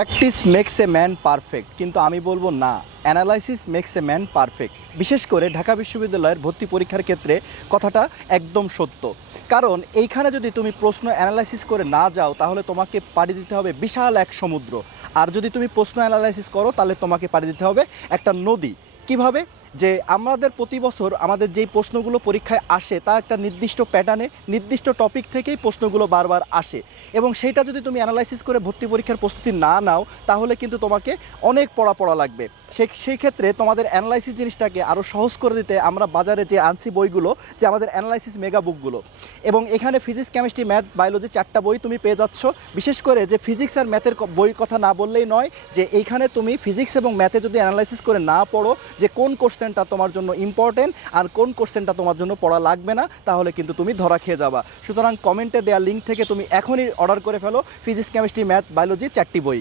Practice makes a man perfect, কিন্তু আমি বলবো না, analysis makes a man perfect. বিশেষ করে ঢাকা বিশ্ববিদ্যালয়ের ভর্তি পরীক্ষার ক্ষেত্রে কথাটা একদম সত্য। কারণ এইখানে যদি তুমি প্রশ্ন অ্যানালাইসিস করে না যাও তাহলে তোমাকে পাড়ি দিতে হবে বিশাল এক সমুদ্র, আর যদি তুমি প্রশ্ন অ্যানালাইসিস করো তাহলে তোমাকে পাড়ি দিতে হবে একটা নদী। কিভাবে? যে আমাদের প্রতি বছর আমাদের যেই প্রশ্নগুলো পরীক্ষায় আসে তা একটা নির্দিষ্ট প্যাটার্নে নির্দিষ্ট টপিক থেকেই প্রশ্নগুলো বারবার আসে, এবং সেইটা যদি তুমি অ্যানালাইসিস করে ভর্তি পরীক্ষার প্রস্তুতি না নাও তাহলে কিন্তু তোমাকে অনেক পড়া লাগবে। সেই ক্ষেত্রে তোমাদের অ্যানালাইসিস জিনিসটাকে আরও সহজ করে দিতে আমরা বাজারে যে আনছি বইগুলো, যে আমাদের অ্যানালাইসিস মেগা বুকগুলো, এবং এখানে ফিজিক্স, কেমিস্ট্রি, ম্যাথ, বায়োলজি 4টা বই তুমি পেয়ে যাচ্ছ। বিশেষ করে যে ফিজিক্স আর ম্যাথের বই কথা না বললেই নয়, যে এইখানে তুমি ফিজিক্স এবং ম্যাথে যদি অ্যানালাইসিস করে না পড়ো যে কোন কোশ্চেনটা তোমার জন্য ইম্পর্টেন্ট আর কোন কোশ্চেনটা তোমার জন্য পড়া লাগবে না, তাহলে কিন্তু তুমি ধরা খেয়ে যাবা। সুতরাং কমেন্টে দেওয়া লিঙ্ক থেকে তুমি এখনই অর্ডার করে ফেলো ফিজিক্স, কেমিস্ট্রি, ম্যাথ, বায়োলজি 4টি বই।